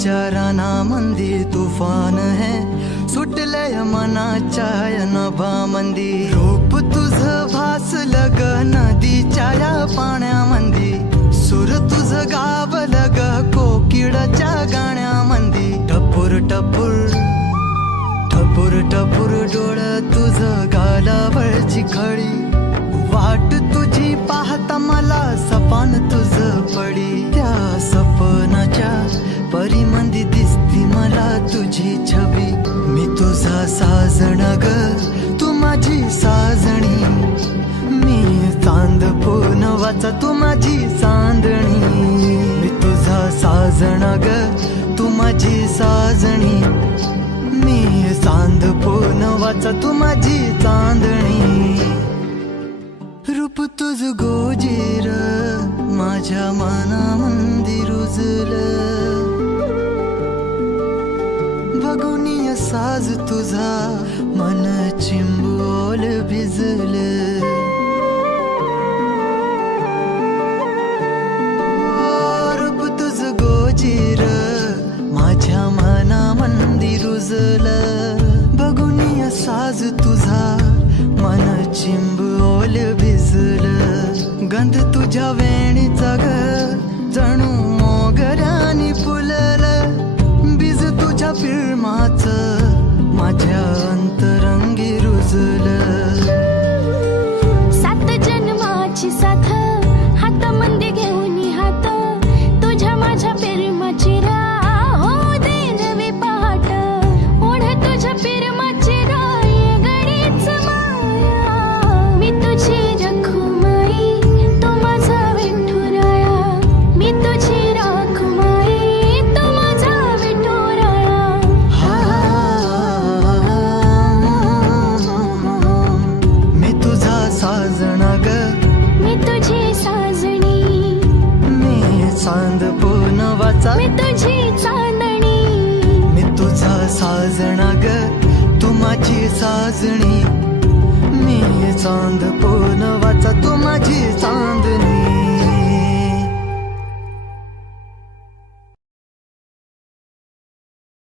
विचाराना मंदी तुफान है सुटलय मनाच्या नभामंदी रूप तुझ भासलं ग नदीच्या या पाण्यामंदी सुर तुझ गावलं ग कोकिळाच्या गाण्यामंदी टपूर टपूर टपूर टपूर डोळं तुझ गालावरची खळी वाट तुझी पाहता मला सपान तुझ पडी त्या सपनाच्या परिमंदी दिसती मला तुझी छबी मी तुझा साजण ग तू माझी साजणी मी चांद पूनवाचा तू माझी चांदणी मी तुझा साजण ग तू माझी साजणी मी चांद पूनवाचा तू माझी चांदणी रूप तुझ गोजीर माझ्या मनामंदी रुजलं बघुनिय साज तुझा मन चिंबोल भिजलं रूप तुझ गोजीर माझ्या मनामंदी रुजलं बघुनिय साज तुझा मन चिंबोल भिजलं गंध तुझ्या वेणीचा ग जणू मोगऱ्यानी फुललं बीज तुझ्या फिल्माचं माझ्या अंतरंगी रुजलं सात जन्माची साथ हातामध्ये घेऊन हात तुझ्या माझ्या प्रेमाची राह हो दे नवी पहाट ओढ तुझ्या प्रेमाची राय गडीच माया मी तुझी रखुमाई तू माझा विठुराया मी तुझी रखुमाई तू माझा विठुराया मी तुझा साजना ग मी तुझी साजणी मी चांद पूनवाचा मी तुझी चांदणी मी तुझा साजना ग तू माझी साजणी मी चांद पूनवाचा तू माझी चांदणी